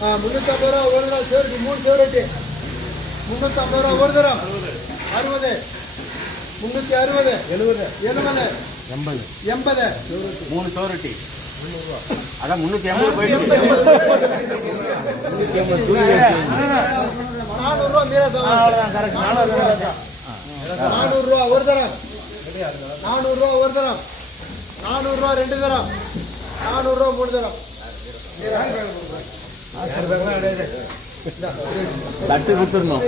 350 ரூபா ஒரு தரம் சேருக்கு 3 சேவரட்டி 350 ரூபா ஒரு தரம் 60 360 70 70 80 3 சேவரட்டி அதான் 380 போயிடுச்சு 400 ரூபா மீரா கரெக்ட் 400 ரூபா ஒரு தரம் 400 ரூபா ஒரு தரம் 400 ரூபா ரெண்டு தரம் 400 ரூபா மூணு தரம் தட்டு கொடுத்துடணும்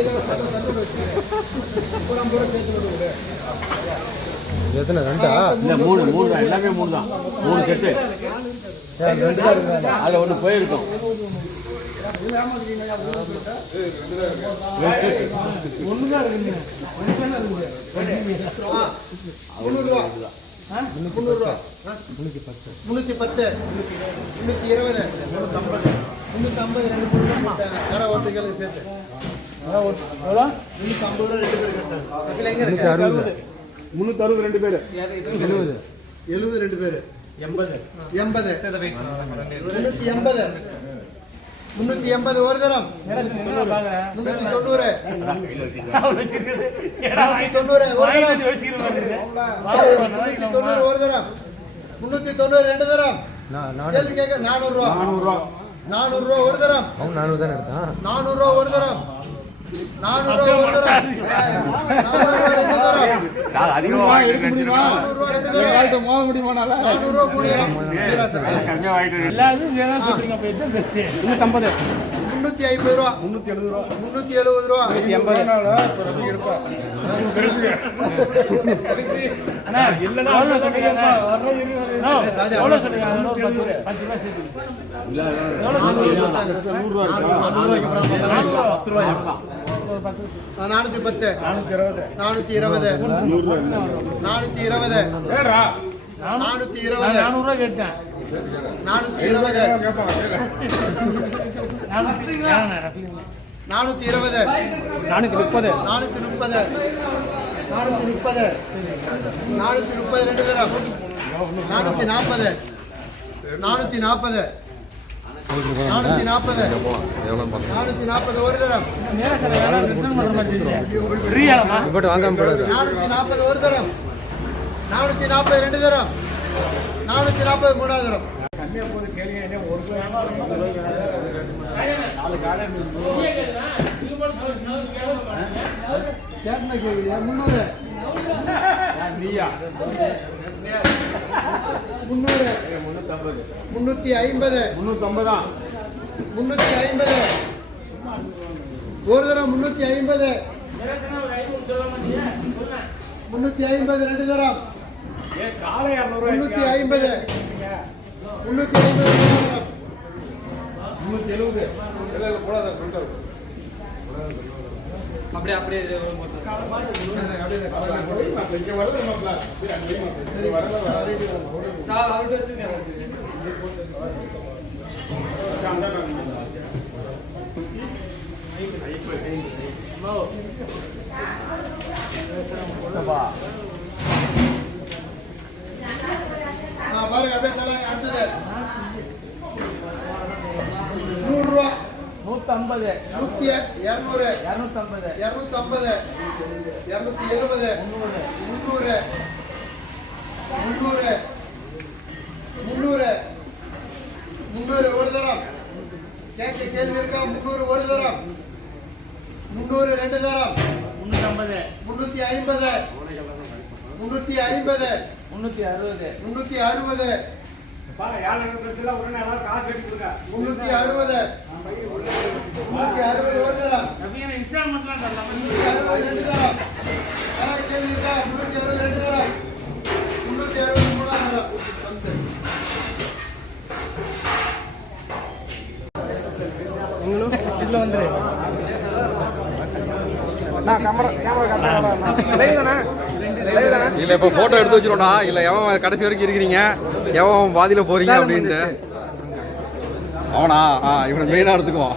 எத்தனை ரெண்டா இல்ல மூணு தான் எல்லாமே மூணு தான் 3 செட்டு அதில் ஒன்று போயிருக்கும் ஒண்ணுதான் இருக்குங்க 300 ரூபா 310 320 350 ரெண்டு பேர் கேட்டாங்க வேற ஒருத்தங்களுக்கு சேர்த்து எவ்வளோ 350 ரூபா ரெண்டு பேர் கேட்டாங்க 360 ரெண்டு பேர் 70 ரெண்டு பேர் 80 380 ஒரு தரம் 390 ஒரு தரம் 390 ஒரு தரம் 390 ரெண்டு தரம் கேள்வி கேட்க 400 ரூபா 400 ரூபா ஒரு தரம் 400 தானே எடுத்தான் 400 ரூபா ஒரு தரம் 400 ரூபா ஒரு தரம் 400 ரூபா ரெண்டு தரம் அதிகமாக வாங்கிட்டு 400 ரூபா ரெண்டு தரம் மோத முடியுமானால 400 ரூபா கூடி தரம் கம்மியாக வாங்கிட்டு எல்லாரும் சேரா சொல்றீங்க போய் தான் பெஸ்ட் 350 350 ரூபா 370 ரூபா 370 ரூபா 80 அண்ணா இல்லனா எவ்வளவு சொல்றீங்க எவ்வளவு சொல்றீங்க 10 ரூபாய் சேர்த்து இல்ல 100 ரூபாய் 10 ரூபாய் 410 420 ஏடா 420 400 ரூபாய் கேட்டேன் 420 ரெண்டு தரம் 440 ஒரு தரம் 440 ஒரு தரம் 440 ரெண்டு தரம் 440 மூணாவது தரம் முன்னூறு 350 ஒரு தரம் 350 ரெண்டு தரம் 350 அப்படியே அப்படியே பாருங்க அப்படியே தலை அடுத்தது 100 ரூபா 150 200 250 270 300 ஒரு தரம் கேட்க கேள்வி இருக்கா 300 ஒரு தரம் 300 ரெண்டு தரம் 350 360 ஒரு தரம் இன்ஸ்டால்மெண்ட்லாம் தரலாம் 360 ரெண்டு தரம் கேள்வி இருக்கா 360 ரெண்டு தரம் 360 மூணாவது தரம் இதுல வந்துரு இல்ல இப்ப போட்டோ எடுத்து வச்சிரோம்டா இல்ல எவன் கடைசி வரைக்கும் இருக்கிறீங்க எவன் பாதியில போறீங்க அப்படின்ட்டு அவனா இவனை மெயினா எடுத்துக்குவோம்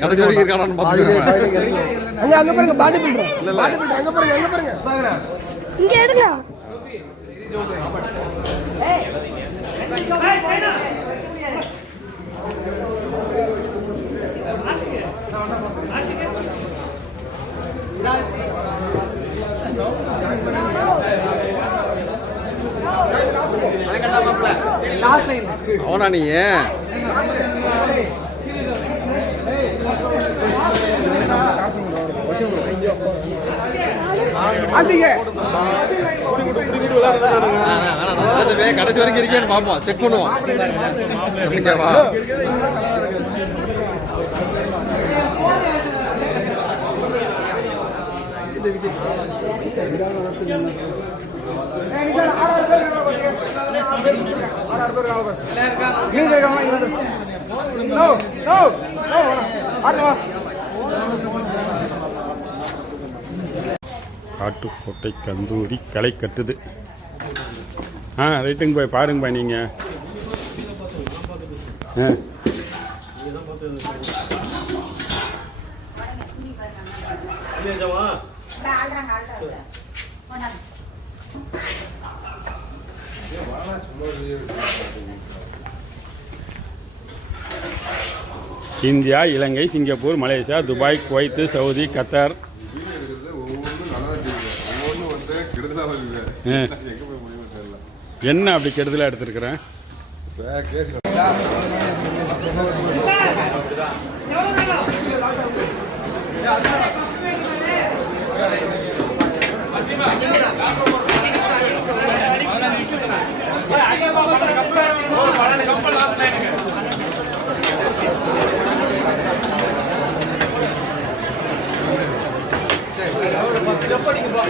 கடைசி வரைக்கும் இருக்கானான்னு பாத்துக்கிறேன் அங்க பாருங்க பாடி பில்டர் இல்ல பாடி பில்டர் அங்க பாருங்க இங்க எடுங்க அவனா நீ கடைசி வரைக்கும் இருக்கேன்னு பார்ப்போம், செக் பண்ணுவோம். ஓகேவா? காட்டுக்கோட்டை கந்தூரி களை கட்டுது. ரைட்டுங்க பாய், பாருங்க பாய் நீங்கள். India, Ilangai, Singapore, Malaysia, Dubai, Kuwait, Saudi, Qatar. என்ன அப்படி கெடுதலாக எடுத்துருக்கிறேன்? ஒரு 10 கப் அடிக்குப்பா.